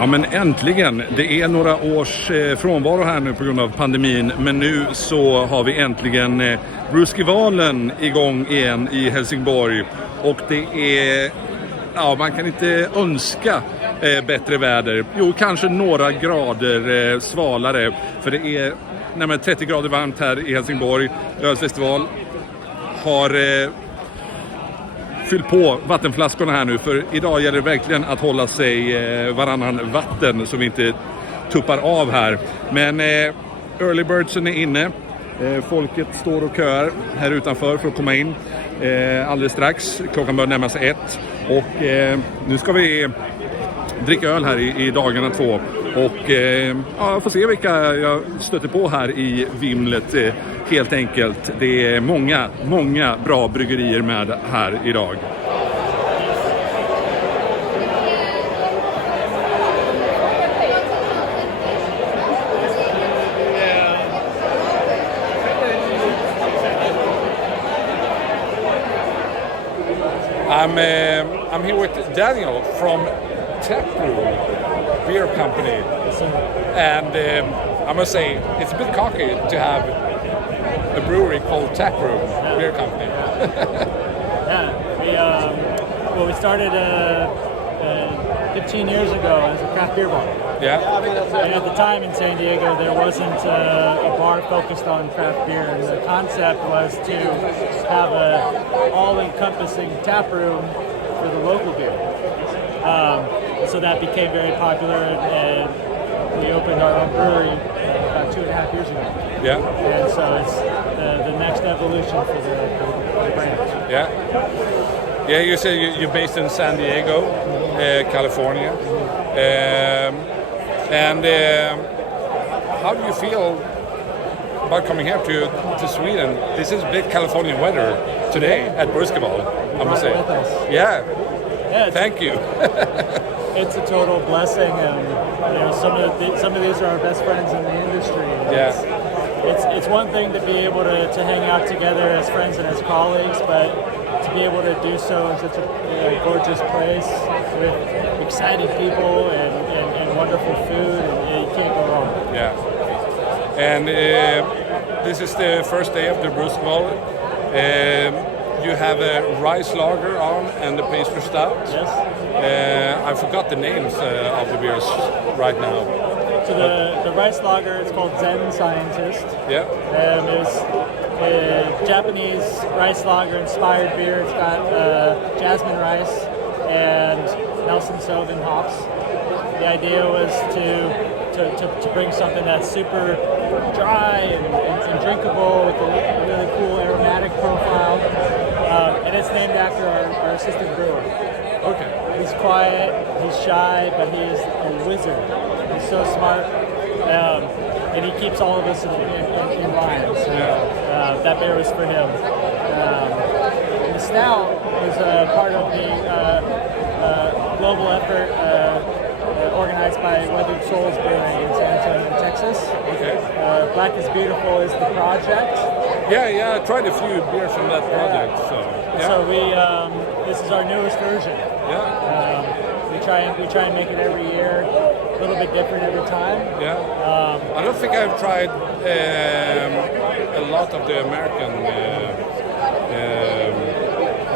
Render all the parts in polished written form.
Ja, men äntligen. Det är några års frånvaro här nu på grund av pandemin. Men nu så har vi äntligen Brewskivalen igång igen i Helsingborg. Och det är... Ja, man kan inte önska bättre väder. Jo, kanske några grader svalare. För det är 30 grader varmt här i Helsingborg. Ölfestival har... Fyll på vattenflaskorna här nu, för idag gäller det verkligen att hålla sig varannan vatten så vi inte tuppar av här. Men early birdsen är inne. Folket står och köar här utanför för att komma in alldeles strax. Klockan börjar närma sig 1. Och nu ska vi dricka öl här i dagarna 2. Och jag får se vilka jag stöter på här i vimlet helt enkelt. Det är många bra bryggerier med här idag. I'm here with Daniel from TapRoom Beer Company, and I must say it's a bit cocky to have a brewery called TapRoom Beer Company. We started 15 years ago as a craft beer bar. Yeah. And at the time in San Diego, there wasn't a bar focused on craft beer, and the concept was to have a all-encompassing tap room for the local beer. So that became very popular, and we opened our own brewery about 2.5 years ago. Yeah. And so it's the next evolution for the brand. Yeah. Yeah, you say you're based in San Diego, California. And how do you feel about coming here to Sweden? This is big Californian weather today at Brewskival, I must say. Yeah. Thank you. It's a total blessing, and some of these are our best friends in the industry. It's one thing to be able to hang out together as friends and as colleagues, but to be able to do so in such a gorgeous place with exciting people and wonderful food, and you can't go wrong. Yeah. And this is the first day of the Brewskival. You have a rice lager on and the pastry stout. Yes. I forgot the names of the beers right now. So the rice lager is called Zen Scientist. Yeah. It's a Japanese rice lager inspired beer. It's got jasmine rice and Nelson Sauvin hops. The idea was to bring something that's super dry and drinkable with a really cool aromatic profile. And it's named after our assistant brewer. Okay. He's quiet, he's shy, but he's a wizard. He's so smart, and he keeps all of us in line. So that beer was for him. And the stout was part of the global effort organized by Weathered Souls Brewing in San Antonio, Texas. Okay. Black is Beautiful is the project. Yeah, I tried a few beers from that project. So this is our newest version. Yeah. We try and make it every year, a little bit different every time. Yeah. I don't think I've tried a lot of the American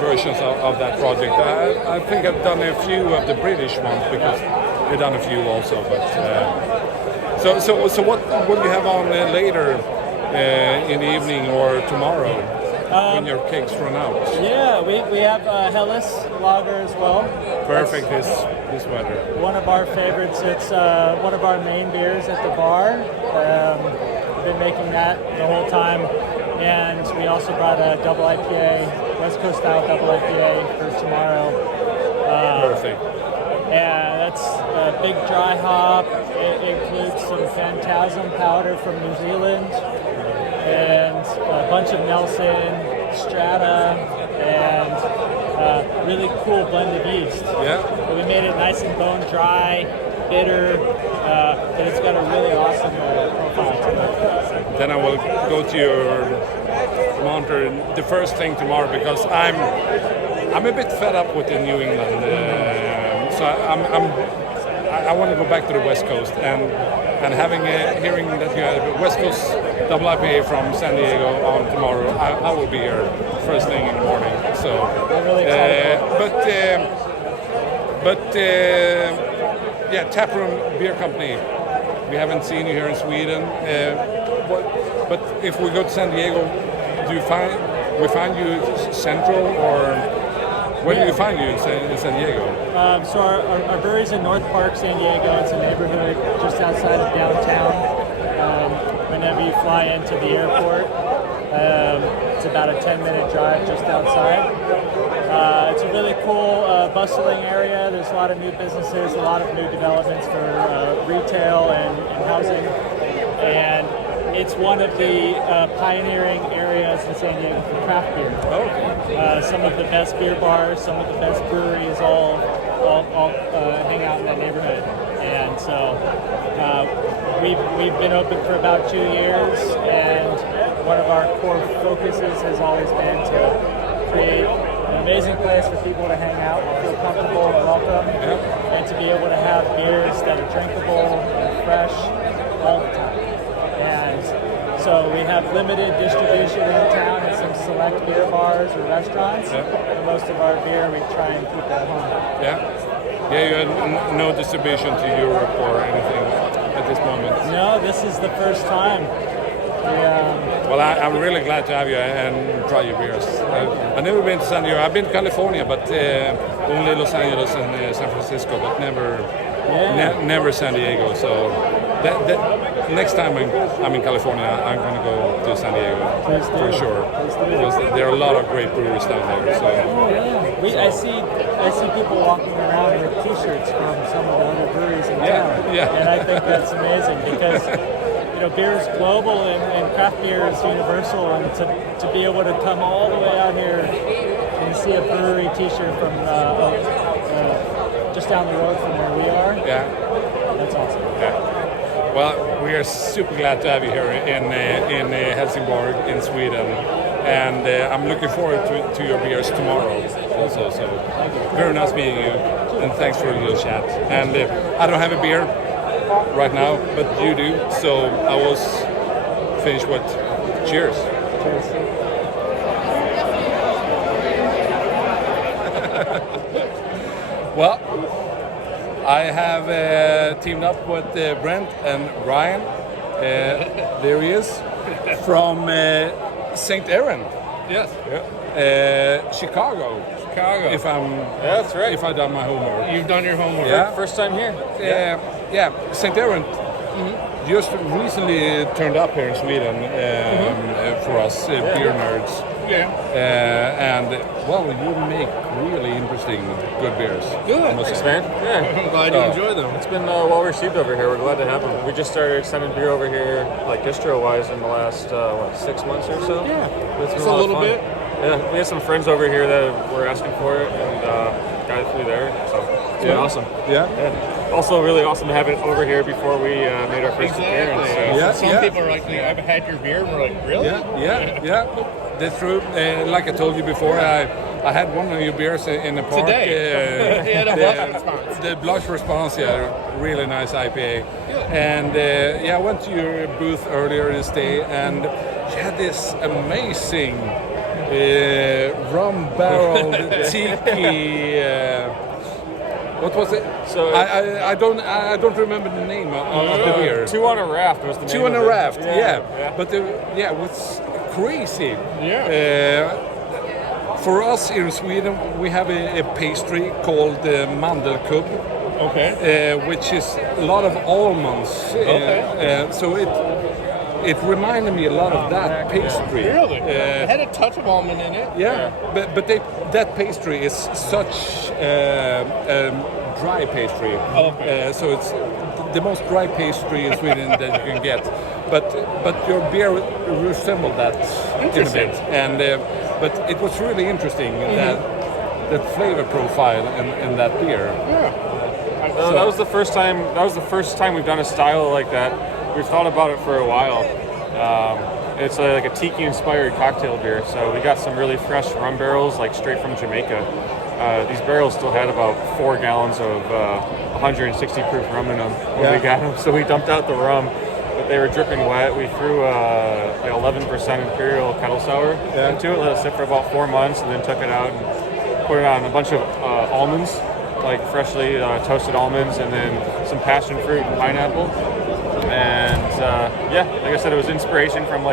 versions of that project. I think I've done a few of the British ones because they've done a few also. But so what will you have on later in the evening or tomorrow? When your kegs run out. Yeah, we have Helles lager as well. Perfect this weather. One of our favorites. It's one of our main beers at the bar. We've been making that the whole time, and we also brought a double IPA, West Coast style double IPA for tomorrow. Perfect. Yeah, that's a big dry hop. It includes some Phantasm powder from New Zealand, and a bunch of Nelson, Strata, and really cool blend of yeast. Yeah. But we made it nice and bone dry, bitter, but it's got a really awesome profile to it. Then I will go to your monitor the first thing tomorrow because I'm a bit fed up with the New England. So I want to go back to the West Coast and hearing that you have a West Coast double IPA from San Diego on tomorrow. I will be here first thing in the morning. So, really yeah, TapRoom Beer Company. We haven't seen you here in Sweden. But if we go to San Diego, do we find you central, or where do you find you in San Diego? So our brewery's in North Park, San Diego. It's a neighborhood just outside of downtown. Whenever you fly into the airport, it's about a 10-minute drive just outside. It's a really cool, bustling area. There's a lot of new businesses, a lot of new developments for retail and housing. And it's one of the pioneering areas in San Diego for craft beer. Some of the best beer bars, some of the best breweries all hang out in that neighborhood. And so we've been open for about 2 years, and one of our core focuses has always been to create an amazing place for people to hang out, feel comfortable and welcome, and to be able to have beers that are drinkable and fresh all the time. And so we have limited distribution in town in some select beer bars or restaurants. And most of our beer we try and keep at home. Yeah, you had no distribution to Europe or anything at this moment. No, this is the first time. Well, I'm really glad to have you and try your beers. I've never been to San Diego. I've been to California, but only Los Angeles and San Francisco, but never San Diego. So that next time I'm in California, I'm going to go to San Diego for sure. Because there are a lot of great breweries down there. So. I see people walking around with T-shirts from some of the other breweries in town, and I think that's amazing because. Beer is global and craft beer is universal, and to be able to come all the way out here and see a brewery T-shirt from just down the road from where we are, that's awesome. Yeah. Well, we are super glad to have you here in Helsingborg, in Sweden, and I'm looking forward to your beers tomorrow also. So very nice meeting you, and thanks for your chat. And I don't have a beer right now, but you do, so I will finish with cheers. Cheers. Well, I have teamed up with Brent and Ryan. There he is from Saint Errant. Yes. Chicago. If that's right. If I've done my homework. You've done your homework. Yeah. First time here. St. Errant just recently turned up here in Sweden for us beer nerds. Yeah. And well, you make really interesting, good beers. Good. Thanks, man. Yeah. I'm glad you enjoy them. It's been well received over here. We're glad to have them. We just started sending beer over here, like distro-wise, in the last 6 months or so. Yeah. It's been a little bit. Yeah, we had some friends over here that were asking for it, and got it through there. So it's been awesome. Yeah. Also, really awesome to have it over here before we made our first appearance. So. Some people are like, I've had your beer, and we're like, really? Yeah. That's true. Like I told you before, I had one of your beers in the park. Today. Yeah, the blush response. The blush response, really nice IPA. And I went to your booth earlier this day, and you had this amazing rum barrel tiki. What was it? So I don't remember the name of the beer. Two on a Raft was the name. Two on a Raft. Yeah. But it was crazy. Yeah. For us here in Sweden, we have a pastry called mandelkubb. Okay. Which is a lot of almonds. So it reminded me a lot of that pastry. Really? It had a touch of almond in it. Yeah, but that pastry is such dry pastry. So it's the most dry pastry in Sweden that you can get. But your beer resembled that in a bit. And but it was really interesting that flavor profile in that beer. Yeah. That was the first time. That was the first time we've done a style like that. We've thought about it for a while. It's like a tiki-inspired cocktail beer. So we got some really fresh rum barrels, like straight from Jamaica, these barrels still had about 4 gallons of 160 proof rum in them when we got them. So we dumped out the rum, but they were dripping wet. We threw like 11% Imperial kettle sour into it, let it sit for about 4 months, and then took it out and put it on a bunch of almonds, like freshly toasted almonds, and then some passion fruit and pineapple. And like I said, it was inspiration from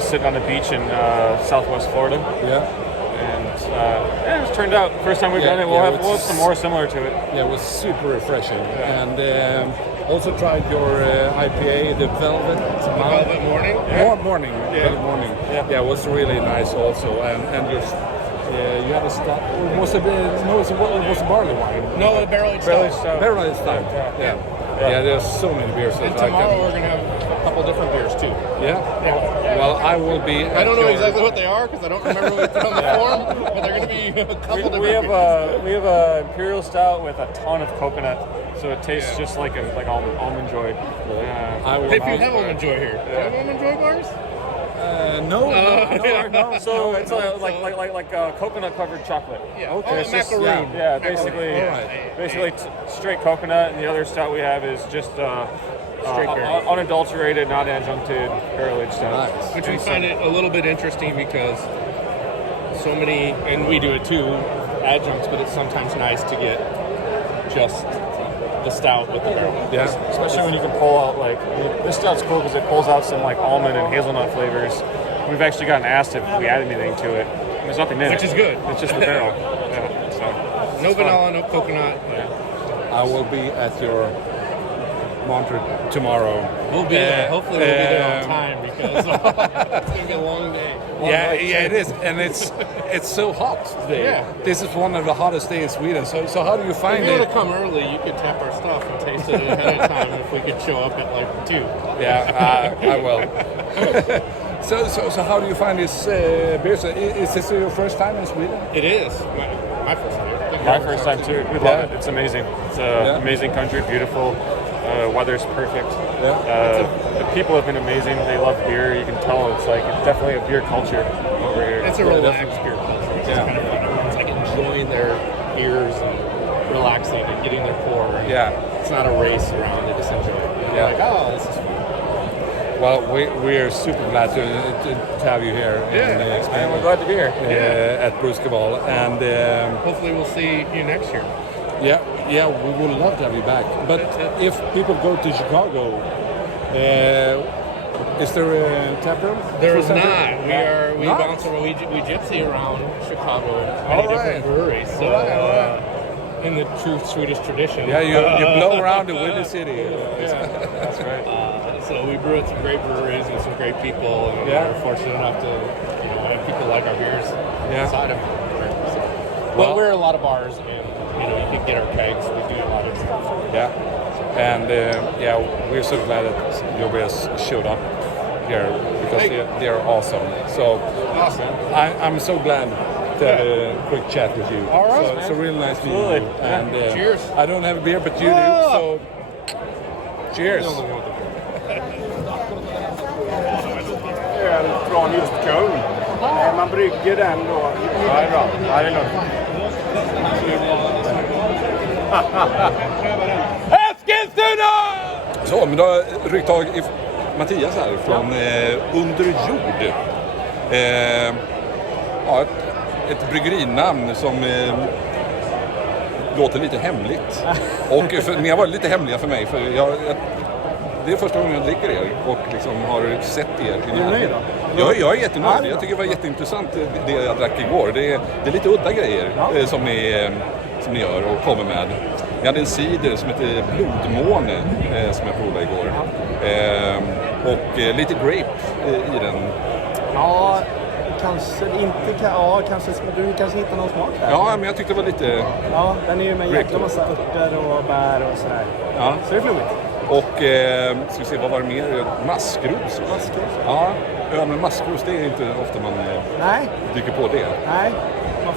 sitting on the beach in Southwest Florida. And it was turned out. First time we've done it, we'll have some more similar to it. Yeah, it was super refreshing. And also tried your IPA, the Velvet Morning. Morning. Velvet Morning. Yeah, it was really nice also. And just you had a stout. Was it was a barley wine? No, barrel stout. Barrel stout. Yeah, there's so many beers. And tomorrow we're going to have a couple different beers too. Yeah? Well, I will be... I don't know exactly what they are because I don't remember what they put on the form, but they're going to be a couple different beers. We have a Imperial Stout with a ton of coconut, so it tastes just like Almond Joy. If you have Almond Joy here. Do you have Almond Joy bars? No. So it's like coconut covered chocolate. Yeah. Okay. It's macaroon. Yeah, basically straight coconut, and the other stout we have is just straight unadulterated, not adjuncted barrel aged stout. Nice. Which we find it a little bit interesting because so many, and we do it too, adjuncts, but it's sometimes nice to get just the stout with the barrel. Yeah. Especially when you can pull out this stout's cool because it pulls out some almond and hazelnut flavors. We've actually gotten asked if we add anything to it. There's nothing in it. Which is good. It's just the barrel. No vanilla, no coconut. I will be at your Montreux tomorrow. We'll be there. Hopefully we'll be there on time because it's going to be a long day. Yeah, it is, and it's so hot today. Yeah. This is one of the hottest days in Sweden. So how do you find If you it? want to come early, you could tap our stuff and taste it ahead of time if we could show up at 2. Yeah, I will. So how do you find this beer? Is this your first time in Sweden? It is. My first time. My first time too. We love it. It's amazing. It's an amazing country, beautiful. Weather's perfect. The people have been amazing. They love beer. You can tell it's definitely a beer culture over here. It's a relaxed beer culture. It's kind of fun. It's like enjoying their beers and relaxing and getting their pour. And it's not a race around it, essentially. You're this is fun. Well, we are super glad to have you here. And we're glad to be here. At Brewskival, and hopefully we'll see you next year. Yeah, we would love to have you back. But if people go to Chicago, is there a TapRoom? There is not. We bounce around. We gypsy around Chicago at different breweries. So in the true Swedish tradition. Yeah, you blow around the Windy City. That's right. So we brew at some great breweries with some great people, and we're fortunate enough to have people like our beers inside of them. So, well, we're a lot of bars, and you can get our kegs. We do a lot of stuff. Yeah, and we're so glad that your beers showed up here because they're awesome. So awesome. I'm so glad to have a quick chat with you. All right, so really nice meeting you. And cheers. I don't have a beer, but you do. So cheers. Från just kung. Man brygger den då. Ja, det är bra. Ja, det är lugnt. Eskilstuna! Så, men då har jag ryckt tag i Mattias här från Underjord. Ett bryggerinamn som låter lite hemligt. Och ni har varit lite hemliga för mig, för det är första gången jag dricker er och har sett er. Är du nöjd då? Jag är jättenöjd. Jag tycker det var jätteintressant det jag drack igår. Det är lite udda grejer som ni gör och kommer med. Jag hade en cider som heter Blodmåne som jag provade igår. Och lite grape i den. Ja, kanske inte. Du kanske hittar någon smak där. Ja, men jag tyckte det var lite... Ja, den är ju med en jäkla massa örter och bär och sådär. Ja. Så det är flummigt. Och ska vi se, vad var det mer? Maskros. Ja, men maskros, det är inte ofta man dyker på det. Nej, man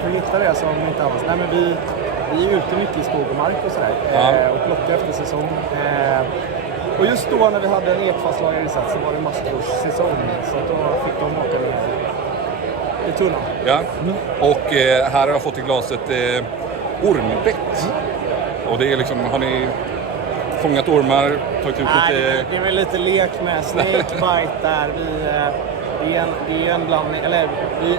får hitta det som inte annars. Nej, men vi är ute mycket i skog och mark och sådär. Och plockar efter säsong. Och just då när vi hade en ekfastlager insats så var det maskrossäsong. Så då fick de åka med i tunnan. Ja. Och här har jag fått i glaset ormbett. Och det är liksom, har ni fångat ormar, tagit ut lite... Det är väl lite lek med snakebite där. Det är en blandning, eller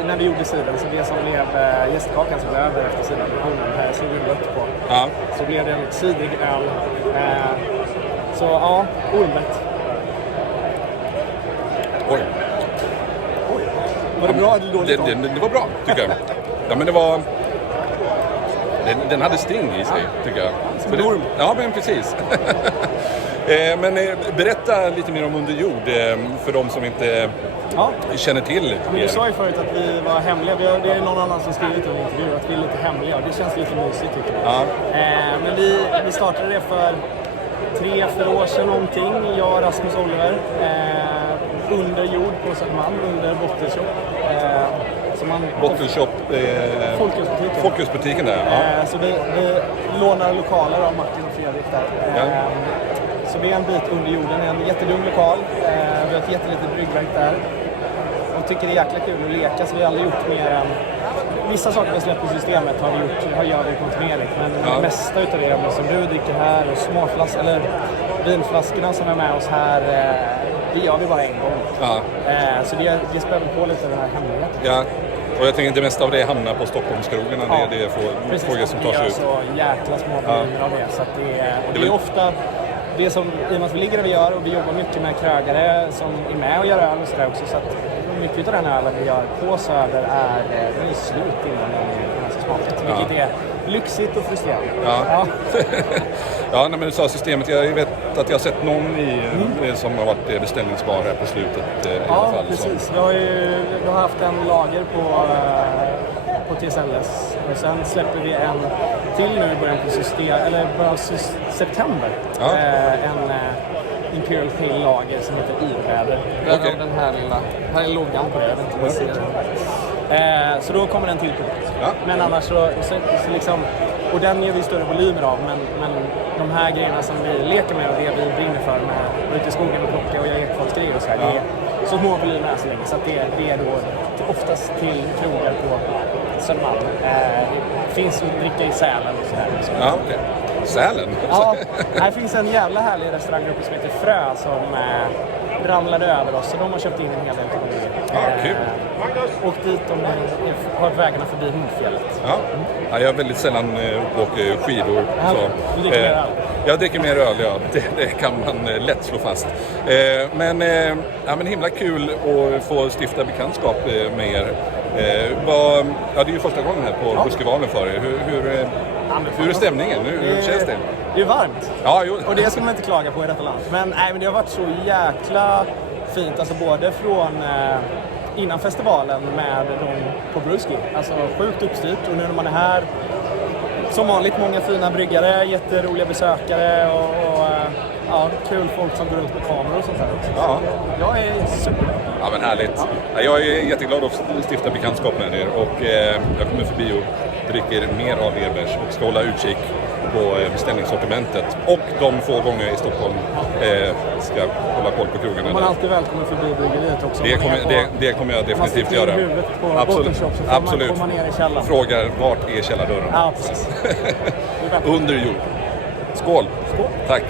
när vi gjorde sidan, så det som blev gästkakan som blev över efter sidan, här slog vi rött på. Ja. Så blev det en sidrig öl. Så ja, ormbett. Oj. Var det bra eller dåligt? Det var bra, tycker jag. Ja, men det var... Den hade sting i sig, tycker jag. Som en orm. Ja, men precis. Men berätta lite mer om Underjord för de som inte känner till. Men du sa ju förut att vi var hemliga. Det är någon annan som skrivit en intervju att vi är lite hemliga. Det känns lite mysigt, tycker jag. Ja. Men vi startade det för 3-4 år sedan någonting. Jag och Rasmus Oliver. Underjord på Södermalm, under Bottenshop. Bottenshop, Folkhusbutiken där. Ja. Så vi lånar lokaler av Martin och Fredrik där. Så det är en bit under jorden, en jättedum lokal. Vi har ett jättelitet bryggverk där. Och tycker det är jäkla kul att leka, så vi har aldrig gjort mer än... Vissa saker vi släppt i systemet gör vi kontinuerligt, men det mesta utav det som du dricker här och småflaskor, eller vinflaskorna som är med oss här, det gör vi bara en gång. Ja. Så det spänner på lite den här hemligheten. Ja. Och jag tänker att det mesta av det hamnar på Stockholmskrogarna. Ja. Det är frågor som tar sig ut. Det är så jäkla små volymer av det. Så att det är ofta det som, i och med att vi ligger där vi gör, och vi jobbar mycket med krögare som är med och gör öl och sådär också. Så att mycket av den ölen vi gör på Söder är slut innan den ska smaka. Vilket är lyxigt och frustrerande. Ja. Ja, men du sa systemet. Jag vet att jag har sett någon som har varit beställningsbar här på slutet i alla fall. Precis. Vi har haft en lager på TSLS, och sen släpper vi en till nu i början på september. Ja. En Imperial Pale Lager som heter Irväder. Okay. Den här är loggan på det, jag vet inte om man ser den. Så då kommer den till produkt. Ja. Men annars så liksom, och den gör vi större volymer av, men de här grejerna som vi leker med och det vi brinner för med ute i skogen och plocka och jag ekfatsgrejer och så här, det är så små volymer så länge, så att det är då oftast till krogar på Södermalm. Finns att dricka i Sälen och så här. Ja, okay. Sälen? Ja, här finns en jävla härlig restaurang uppe som heter Frö som ramlade över oss, så de har köpt in en hel del till kul. Och dit har vägarna förbi Hundfjället. Ja, jag är väldigt sällan åker skidor. Du dricker mer öl? Jag dricker mer öl, ja. Det kan man lätt slå fast. Men himla kul att få stifta bekantskap med er. Det är ju första gången här på Brewskivalen för er. Hur är stämningen? Hur känns det? Det är varmt. Ja, jo. Och det ska man inte klaga på i detta land. Men det har varit så jäkla fint. Alltså både från innan festivalen med de på Brewskival. Alltså sjukt uppstyrt. Och nu när man är här, som vanligt, många fina bryggare, jätteroliga besökare och kul folk som går runt med kameror och sånt här också. Ja. Jag är super. Ja, men härligt. Ja, jag är jätteglad att stifta bekantskap med er, och jag kommer förbi och dricker mer av er bärs och ska hålla utkik på beställningssortimentet. Och de få gånger i Stockholm ska hålla koll på krogarna. Man är alltid välkommen förbi bryggeriet också. Det kommer jag definitivt göra. Absolut. Absolut. Kommer ner i källaren. Frågar vart är källardörren. Ja, precis. Underjord. Skål. Skål. Tack.